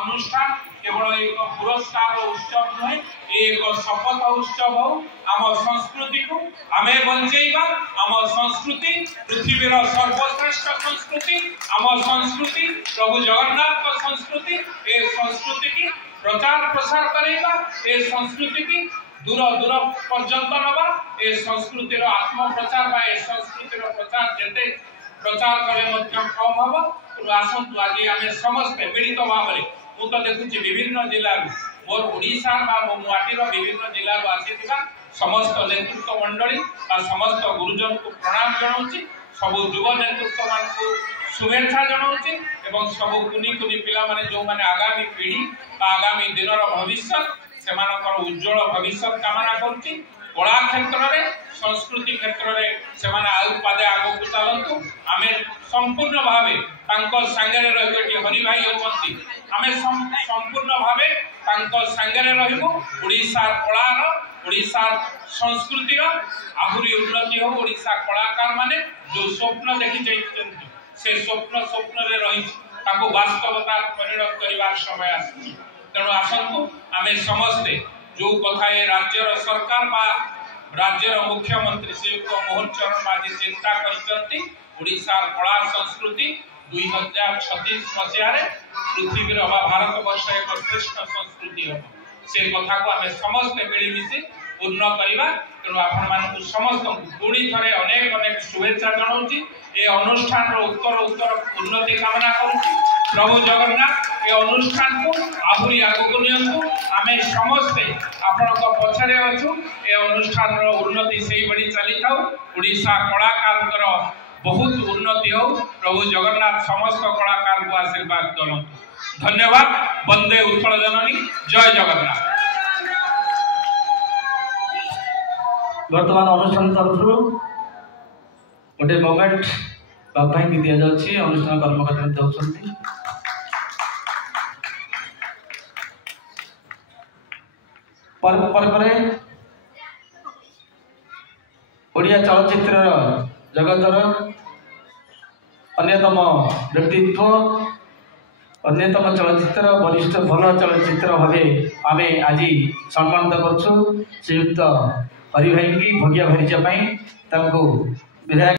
अनुष्ठान केवल एक पुरस्कार उत्सव नुहे एक शपथ उत्सव हो आम संस्कृति को आमे बंचेबा आम संस्कृति पृथ्वीर सर्वश्रेष्ठ संस्कृति आम संस्कृति प्रभु जगन्नाथ का संस्कृति ए संस्कृति की प्रचार प्रसार करेगा ए संस्कृति की दूर दूर पर्यंत नवा ए संस्कृतिर आत्म प्रचार बा ए संस्कृतिर प्रचार जेते प्रचार करे मध्य कम हबो आसंतु आज आमे समस्त मिलित भाव मु तो देखुची विभिन्न जिला मोर ओडिशा बा मो माटीर विभिन्न जिला आसीथिबा समस्त नेतृत्व मंडली बा समस्त गुरुजन को प्रणाम जनाउची सब युव नेतृत्व मान को शुभेच्छा जनाउची एवं सब कुनी कुनी पिला माने जो माने आगामी पीढ़ी बा आगामी दिनर भविष्य सेमानकर उज्जवल भविष्य कामना करूची कला क्षेत्र रे संस्कृति क्षेत्र रे सेमाने आउ पादे आगो को चलंतु आमे संपूर्ण भावे तांको संगरे रहबेटी हरि भाई अछंती आमे संपूर्ण भावे तांको संगरे रहबो ओडिसा कलार ओडिसा संस्कृति रो आहुरी उन्नति हो ओडिसा कलाकार माने जो स्वप्न देखि जाइछन्ती से स्वप्न रे रही ताको वास्तवता परिणत करिवार समय आसी तेणु आसंतु आमे समस्ते जो कथा ए राज्यर सरकार बा राज्यर मुख्यमंत्री श्री मोहन चरण माझी चिंता करछन्ती ओडिसा कला संस्कृति 2036 मसीह पृथ्वीर भारत वर्ष एक श्रेष्ठ संस्कृति हम से कथा को आम समस्त मिलमिशि पूर्ण करवा तेणु आपण समस्त पुणी थे अनेक अनेक शुभेच्छा जनाऊँगी ए अनुष्ठान उत्तर उत्तर उन्नति कामना करुँच प्रभु जगन्नाथ ए अनुष्ठान को आहरी आगक नियंतु आमे समस्ते आपण पछरे अच्छु ए अनुष्ठान उन्नति से बड़ी चली था ओडिशा कलाकार बहुत उन्नति हो प्रभु जगन्नाथ समस्त कलाकार को आशीर्वाद दिलंतु धन्यवाद वंदे उत्कल जननी जय जगन्नाथ। वर्तमान अनुष्ठान तरफ गोटे मोमेंट बाबा भाई की दि जाउछि अनुष्ठान कर्मकर्ता दउछन्ति पर ओडिया चलचित्र जगतर अन्यतम व्यक्तित्व अन्यतम चलचित्र वरिष्ठ भल चलचित्र भावे आमे आज सम्मानित करछु श्रीयुक्त हरि भाई की भगिया भरिजा विधायक